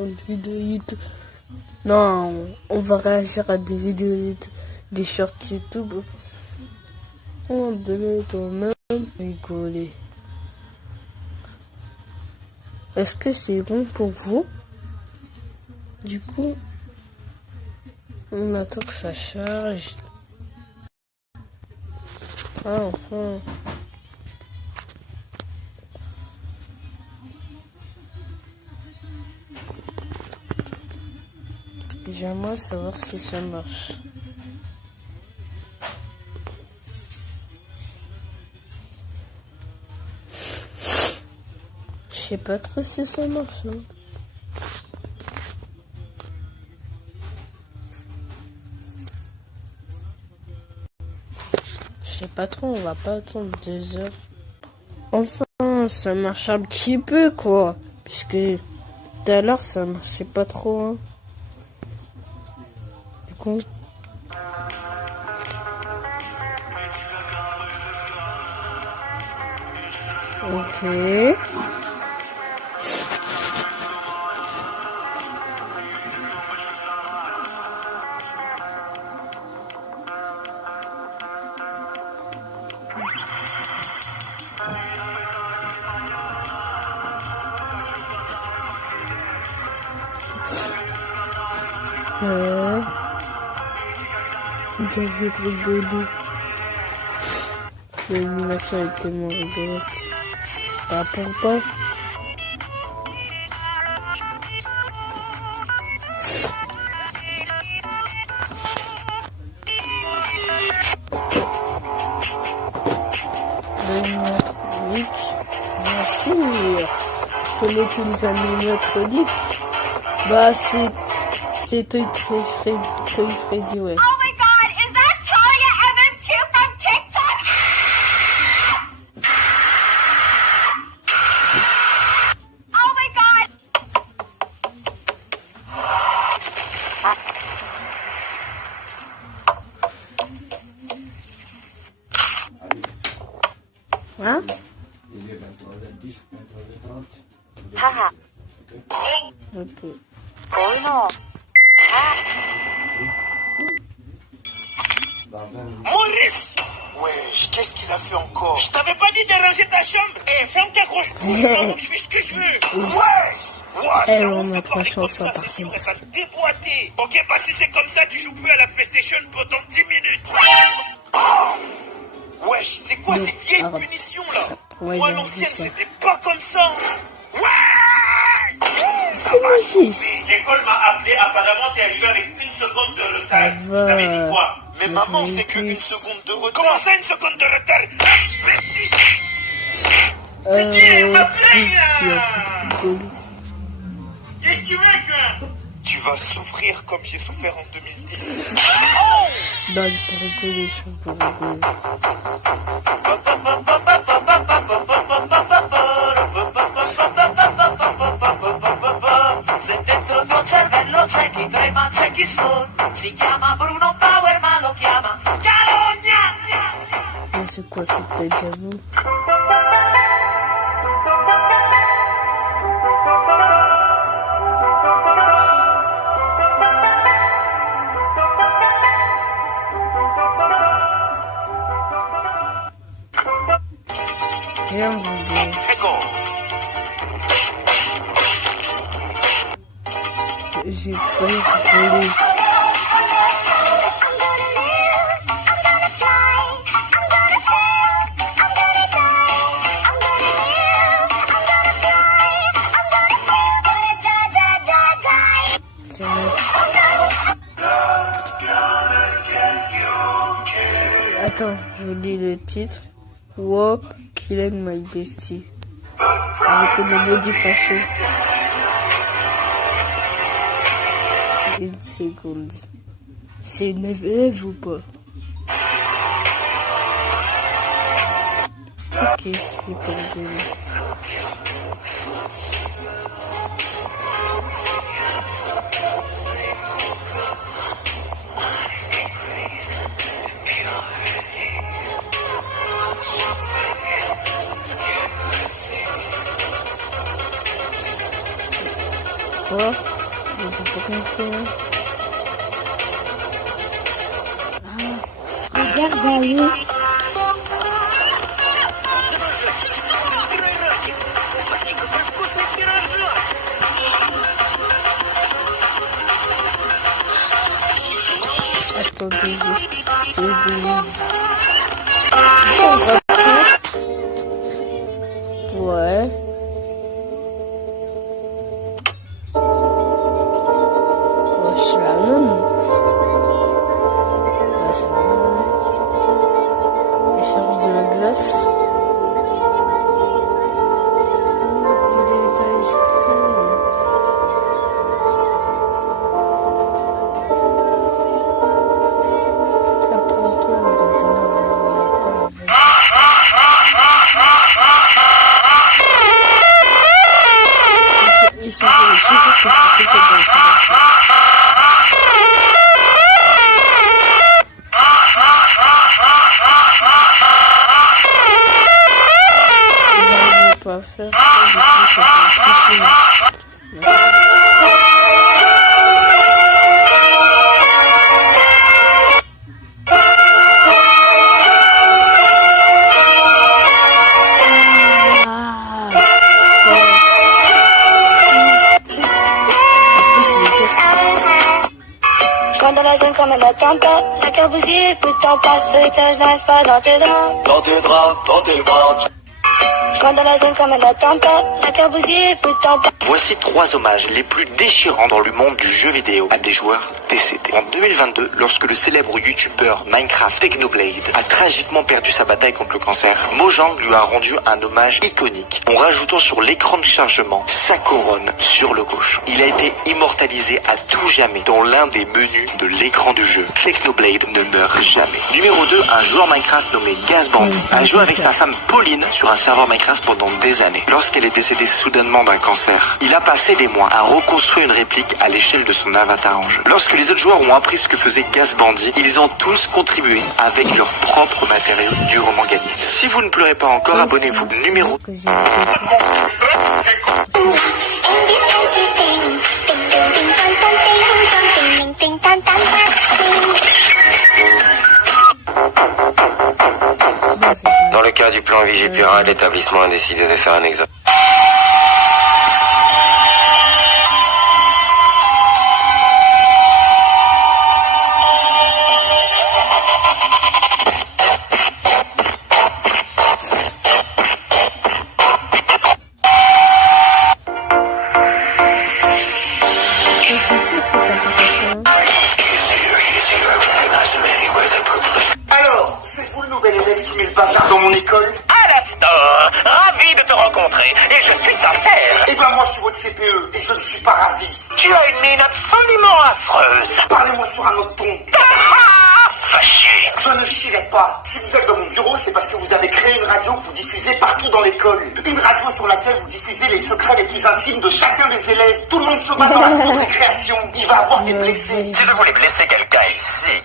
dans des vidéos YouTube. Non, on va réagir à des vidéos YouTube, des shorts YouTube. On doit quand même rigoler. Est-ce que c'est bon pour vous? Du coup, on attend que ça charge. Ah, enfin. J'aimerais savoir si ça marche. Je sais pas trop si ça marche. Hein. Je sais pas trop, on va pas attendre 2 heures. Enfin, ça marche un petit peu quoi. Puisque tout à l'heure ça marchait pas trop. Hein. Du coup. Ok. David rigolo. L'animation est tellement rigolote. Pas pourquoi. Animatronique. Bien sûr. Connais-tu les animatroniques? Bah c'est Toy Freddy, ouais. Hein? Il est 23h10, 23h30. Haha. Ok. Oh non. Maurice! Wesh, qu'est-ce qu'il a fait encore? Je t'avais pas dit de ranger ta chambre? Eh, ferme ta grosse bouche, je fais ce que je veux. Wesh! Ouah, ça on a pas 3 chances ça, par c'est sûr, contre. ça me déboîter. Ok, bah si c'est comme ça, tu joues plus à la PlayStation pendant 10 minutes. Oh! Wesh, c'est quoi ces vieilles punitions là? Ouais, Moi, j'ai l'ancienne, envie de ça. c'était pas comme ça. Ouais! Ça va moi qui- chauffer. L'école m'a appelé, apparemment t'es arrivé avec 1 seconde de retard. Ça Je va. t'avais dit quoi? Mais Je maman, vais c'est que plus. 1 seconde de retard. Comment ça, 1 seconde de retard? Qu'est-ce que tu veux, quoi? Tu vas souffrir comme j'ai souffert en 2010. Non, je peux rigoler, je peux rigoler. Se dentro il tuo cervello c'è chi crema, c'è chi stone. Si chiama Bruno Power ma lo chiama Calogna. Mais c'est quoi cette déjà vu? Rien rigolo. J'ai failli rigoler. Attends, je vous dis le titre. Whoop, killing my bestie. Avec le emoji fâché. 1 seconde. C'est une élève ou pas? Ok, j'ai pas rigolé. Quoi? Regarde allez. Attendez, c'est ouais. Wesh, la nonne. Ouais, c'est la nonne. Il cherche de la glace. Il est ice cream. Apprends-toi de donner ils sont pas faire ça, du coup ça fait tricher. Je rentre dans la zone comme un attentat. La cœur bousillé, plus de temps passe. Ce étage n'arrive pas dans tes draps. Dans tes draps, dans tes bras. Je rentre dans la zone comme un attentat. La cœur bousillé, plus de temps passe. Voici 3 hommages les plus déchirants dans le monde du jeu vidéo à des joueurs décédés. En 2022, lorsque le célèbre youtubeur Minecraft Technoblade a tragiquement perdu sa bataille contre le cancer, Mojang lui a rendu un hommage iconique en rajoutant sur l'écran de chargement sa couronne sur le gauche. Il a été immortalisé à tout jamais dans l'un des menus de l'écran du jeu. Technoblade ne meurt jamais. Numéro 2, un joueur Minecraft nommé Gazband a joué avec sa femme Pauline sur un serveur Minecraft pendant des années. Lorsqu'elle est décédée soudainement d'un cancer, il a passé des mois à reconstruire une réplique à l'échelle de son avatar en jeu. Lorsque les autres joueurs ont appris ce que faisait Gazbandy, ils ont tous contribué avec leur propre matériau du roman gagné. Si vous ne pleurez pas encore, abonnez-vous. Numéro Dans le cas du plan Vigipura, l'établissement a décidé de faire un examen. Alors, c'est vous le nouvel élève qui met le bazar dans mon école? Alastor, ravi de te rencontrer, et je suis sincère. Eh ben moi je suis votre CPE, et je ne suis pas ravi. Tu as une mine absolument affreuse. Parlez-moi sur un autre ton. Va chier. Je ne chierai pas. Si vous êtes dans mon bureau, c'est parce que vous avez créé une radio que vous diffusez partout dans l'école. Une radio sur laquelle vous diffusez les secrets les plus intimes de chacun des élèves. Tout le monde se bat dans la cour de récréation. Il va avoir des blessés. Si je voulais blesser quelqu'un ici,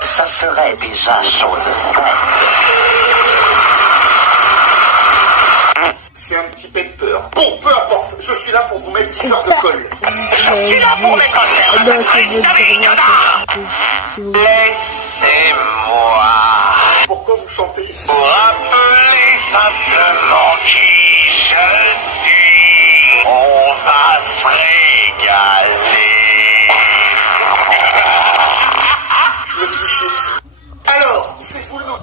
ça serait déjà chose faite. C'est un petit peu de peur. Bon, peu importe. Je suis là pour vous mettre 10 heures de colle. Je suis là pour mettre un terme. Non, c'est bon, Laissez-moi. Pourquoi vous chantez? Pour rappeler simplement qui je suis, on va se régaler. Je me suis chié dessus. Alors, c'est vous le nouveau...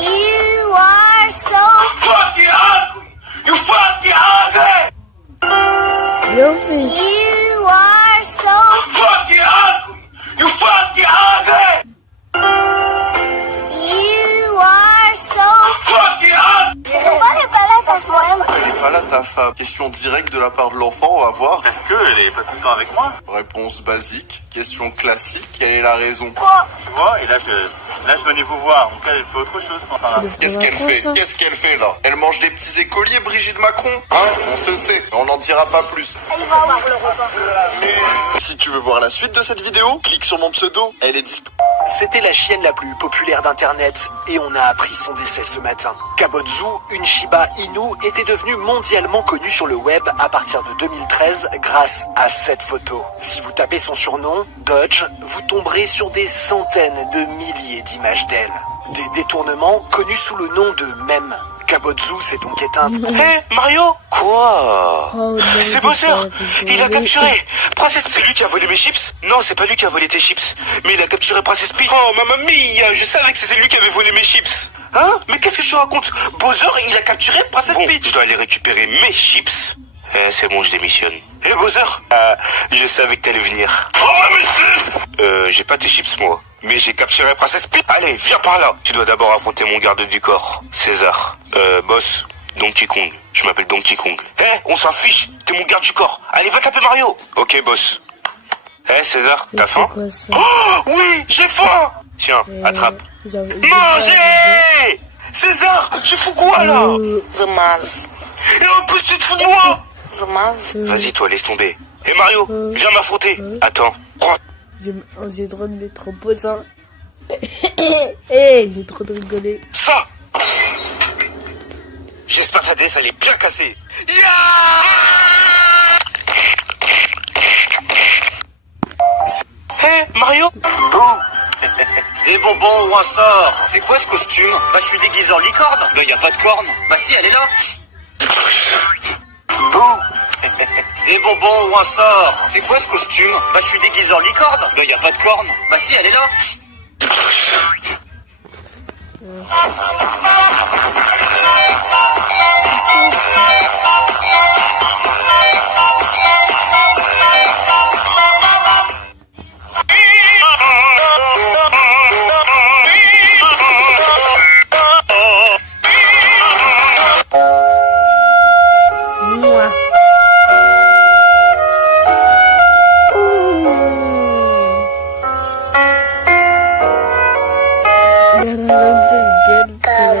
You are so Fucking ugly! You fucking ugly! Bien fait. You are so Fucking ugly! You fucking ugly! You are so Fucking ugly! Pourquoi les palettes à ce poème? Elle est pas là ta femme. Question directe de la part de l'enfant, on va voir. Est-ce qu'elle est pas tout le temps avec moi? Réponse basique. question classique, quelle est la raison? Tu vois, et là je venais vous voir, donc elle fait autre chose. Enfin, Qu'est-ce qu'elle fait? Qu'est-ce qu'elle fait là? Elle mange des petits écoliers, Brigitte Macron? Hein? On se sait, on n'en dira pas plus. Elle va avoir le repas. Si tu veux voir la suite de cette vidéo, clique sur mon pseudo, elle est disponible. C'était la chienne la plus populaire d'Internet et on a appris son décès ce matin. Kabozu, une Shiba Inu, était devenue mondialement connue sur le web à partir de 2013 grâce à cette photo. Si vous tapez son surnom, Dodge, vous tomberez sur des centaines de milliers d'images d'elle. Des détournements connus sous le nom de mème. Kabozu s'est donc éteinte. Hé, Mario? Quoi? Oh, non, C'est Bowser! Il a capturé Princesse... C'est lui qui a volé mes chips? Non, c'est pas lui qui a volé tes chips. Mais il a capturé Princesse Peach. Oh, mamma mia! Je savais que c'était lui qui avait volé mes chips. Hein? Mais qu'est-ce que je te raconte? Bowser, il a capturé Princesse Peach. Je dois aller récupérer mes chips. C'est bon, je démissionne. Hé, Bowser? Je savais que t'allais venir. J'ai pas tes chips, moi. Mais j'ai capturé Princesse Peach. Allez, viens par là. Tu dois d'abord affronter mon garde du corps, César. Boss, Donkey Kong. Je m'appelle Donkey Kong. On s'en fiche. T'es mon garde du corps. Allez, va taper Mario. Ok, boss. César, t'as faim? Oh, oui, j'ai faim. Tiens, attrape. Mangez! César, tu fous quoi, là? Zamaz. Et en plus, tu te fous de moi. Zamaz. Vas-y, toi, laisse tomber. Hé, Mario, viens m'affronter. Attends. J'ai le droit de mettre en pause, hein. J'ai trop de rigoler. Ça! J'espère que ta DS, elle est bien cassée. Hé, Mario? Des bonbons ou un sort? C'est quoi ce costume? Bah je suis déguisé en licorne. Bah y a pas de corne. Bah si, elle est là. Des bonbons ou un sort? C'est quoi ce costume? Bah je suis déguisé en licorne. Bah y a pas de corne. Bah si, elle est là. Moi.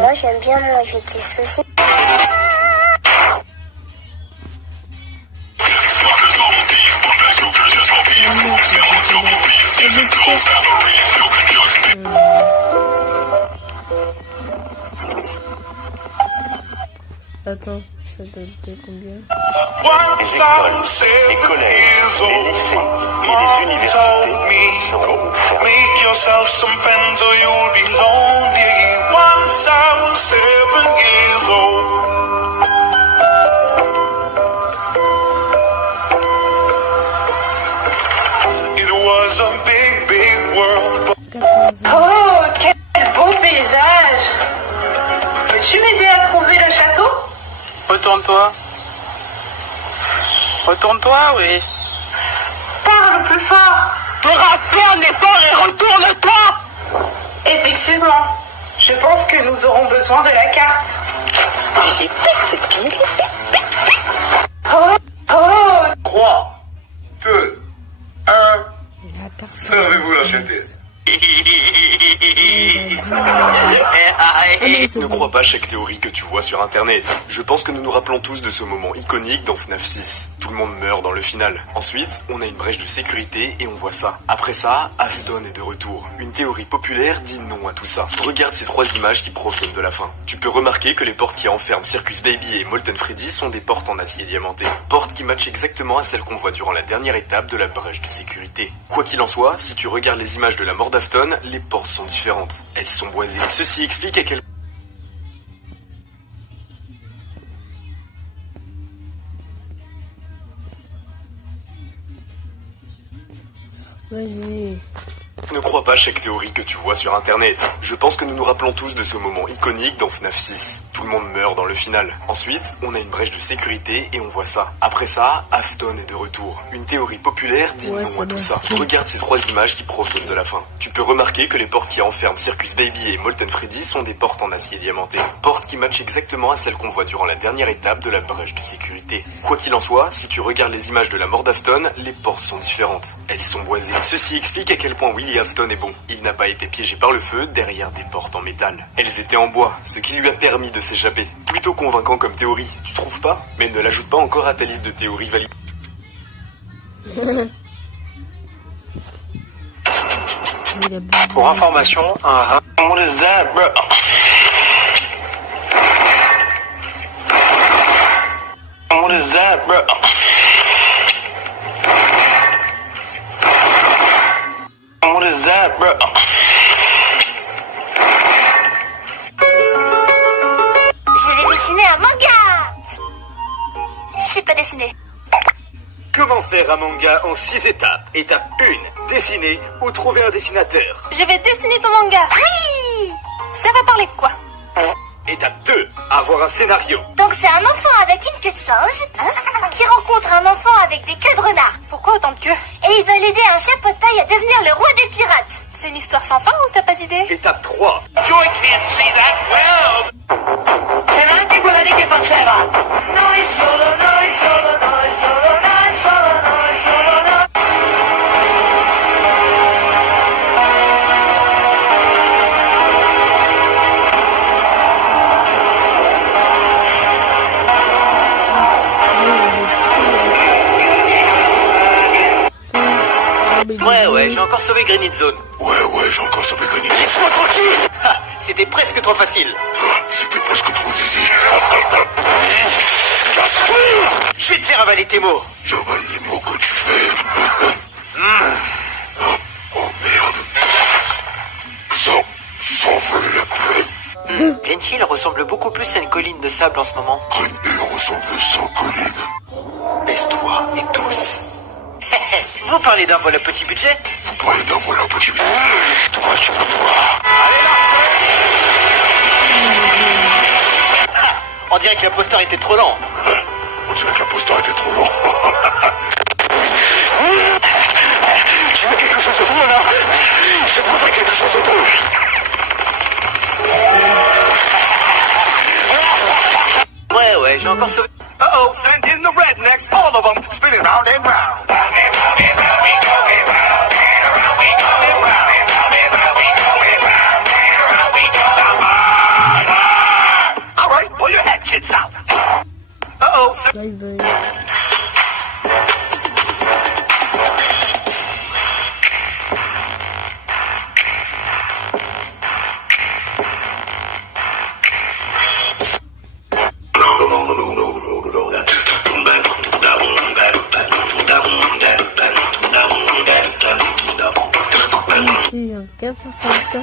Moi j'aime bien manger des saucisses. Attends, ça donne combien? Les écoles, les collèges, les lycées et les universités seront fermés. Make yourself some friends or you'll be lonely. Once I was 7 years old. It was a big, big world. Oh, quel beau paysage! Peux-tu m'aider à trouver le château? Retourne-toi. Retourne-toi, oui. Parle plus fort! Fais un effort et retourne-toi! Effectivement, je pense que nous aurons besoin de la carte. Oh, oh! 3, 2, 1. Servez-vous la champette. Ne crois pas chaque théorie que tu vois sur internet. Je pense que nous nous rappelons tous de ce moment iconique dans FNAF 6. Tout le monde meurt dans le final. Ensuite, on a une brèche de sécurité et on voit ça. Après ça, Afton est de retour. Une théorie populaire dit non à tout ça. Regarde ces 3 images qui proviennent de la fin. Tu peux remarquer que les portes qui enferment Circus Baby et Molten Freddy sont des portes en acier diamanté. Portes qui matchent exactement à celles qu'on voit durant la dernière étape de la brèche de sécurité. Quoi qu'il en soit, si tu regardes les images de la mort d'Afton, les portes sont différentes. Elles sont boisées. Ceci explique à quel... Vas-y. Ne crois pas chaque théorie que tu vois sur internet. Je pense que nous nous rappelons tous de ce moment iconique dans FNAF 6. Tout le monde meurt dans le final. Ensuite, on a une brèche de sécurité et on voit ça. Après ça, Afton est de retour. Une théorie populaire dit non à tout ça. Regarde ces 3 images qui proviennent de la fin. Tu peux remarquer que les portes qui enferment Circus Baby et Molten Freddy sont des portes en acier diamanté. Portes qui matchent exactement à celles qu'on voit durant la dernière étape de la brèche de sécurité. Quoi qu'il en soit, si tu regardes les images de la mort d'Afton, les portes sont différentes. Elles sont boisées. Ceci explique à quel point Willie Afton est bon. Il n'a pas été piégé par le feu derrière des portes en métal. Elles étaient en bois, ce qui lui a permis de s'échapper. Plutôt convaincant comme théorie, tu trouves pas? Mais ne l'ajoute pas encore à ta liste de théories validées. Pour information, un what is that, bro? What is that, bro? What is that, bro? Je vais dessiner un manga. Je sais pas dessiner. Comment faire un manga en 6 étapes? Étape 1, dessiner ou trouver un dessinateur. Je vais dessiner ton manga. Oui. Ça va parler de quoi? Étape 2, avoir un scénario. Donc c'est un enfant avec une queue de singe qui rencontre un enfant avec des queues de renard. Pourquoi autant de queues? Et il veut l'aider un chapeau de paille à devenir le roi des pirates. C'est une histoire sans fin ou t'as pas d'idée? Étape 3, Joy can't see that well. C'era anche quella lì che faceva. Noi solo, noi solo, noi solo, noi solo, noi solo, noi. Ouais, j'ai encore sauvé Green Zone. Ouais, j'ai encore sauvé Granny. Laisse-moi tranquille. C'était presque trop facile. C'était presque trop easy. Je vais te faire avaler tes mots. J'avale les mots que tu fais. Oh merde. Sans voler la plaie. Green Hill ressemble beaucoup plus à une colline de sable en ce moment. Green Hill ressemble sans colline. Baisse-toi et tous. Vous parlez d'un vol à petit budget? Vous parlez d'un vol à petit budget. Toi, tu peux voir. On dirait que l'imposteur était trop lent. On dirait que l'imposteur était trop long. Tu veux quelque chose de drôle, hein? J'ai trouvé quelque chose de drôle. Ouais, j'ai encore sauvé. Uh-oh, send in the rednecks, all of them, spinning round and round. Round and round and round we go, and round and around we go, and round and round and round we go, and round and around we go. All right, pull your hatchets out. Uh-oh, Bye bye. Si un cap comme ça,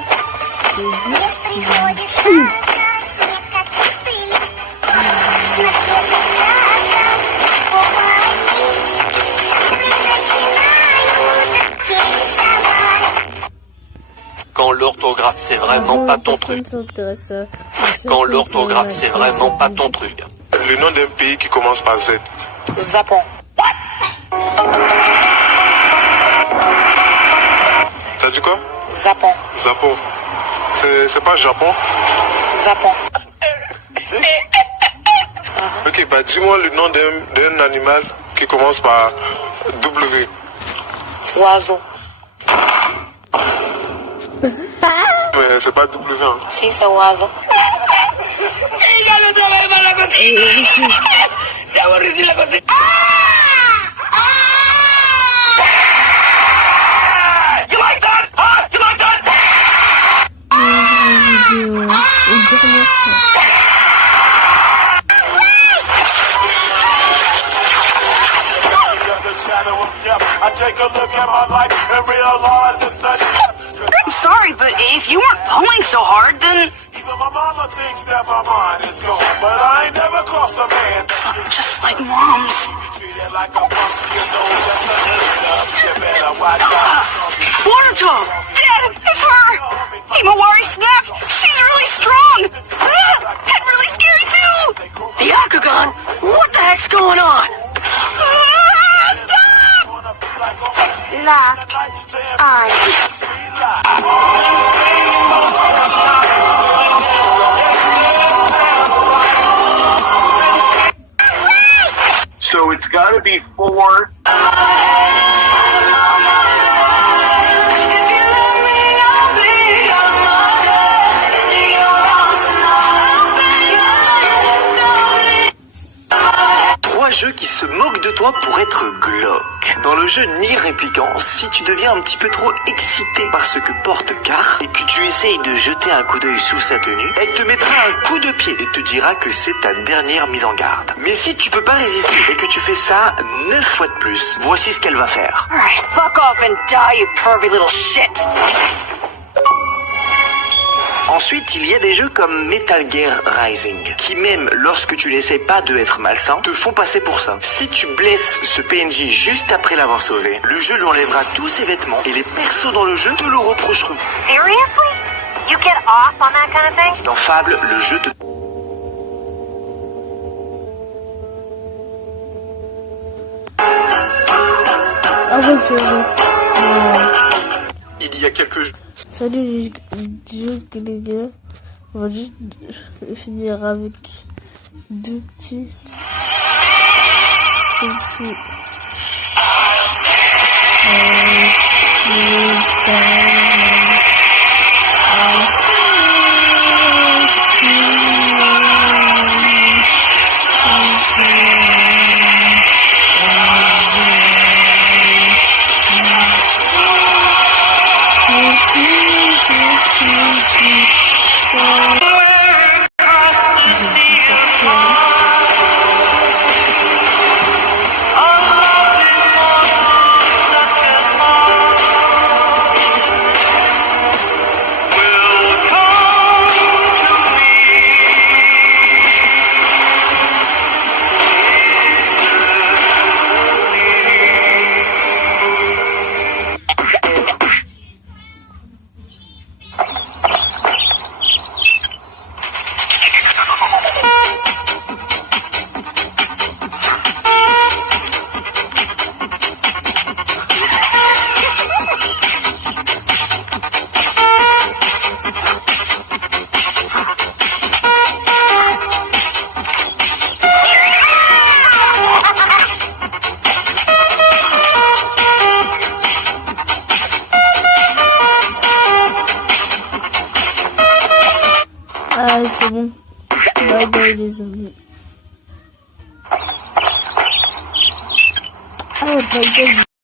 c'est bien. Quand l'orthographe c'est vraiment pas ton truc. Quand l'orthographe c'est vraiment pas ton truc. Le nom d'un pays qui commence par Z. Japon. T'as dit quoi? Japon. Japon. C'est pas Japon? Japon. Ok, bah dis-moi le nom d'un animal qui commence par W. Oiseau. Mais c'est pas W. Hein. Si, c'est oiseau. I'm sorry, but if you weren't pulling so hard, then... Just like moms. Boruto! Dad, it's her! Himawari snapped! She's really strong! It really scared on? What the heck's going on? Locked on. So it's gotta be 4. Trois jeux qui se moquent de toi pour être glauque. Dans le jeu Nier Replicant, si tu deviens un petit peu trop excité par ce que porte Car et que tu essayes de jeter un coup d'œil sous sa tenue, elle te mettra un coup de pied et te dira que c'est ta dernière mise en garde. Mais si tu peux pas résister et que tu fais ça 9 fois de plus, voici ce qu'elle va faire. Alright, fuck off and die, you pervy little shit. Ensuite, il y a des jeux comme Metal Gear Rising, qui même lorsque tu n'essaies pas de être malsain, te font passer pour ça. Si tu blesses ce PNJ juste après l'avoir sauvé, le jeu lui enlèvera tous ses vêtements et les persos dans le jeu te le reprocheront. Seriously? You get off on that kind of thing? Dans Fable, le jeu te... Ah ouais, c'est vrai. Il y a quelques jours... Salut les gars, on va juste finir avec deux petits. Ah, c'est bon. Bye bye les amis. Ah, bye bye.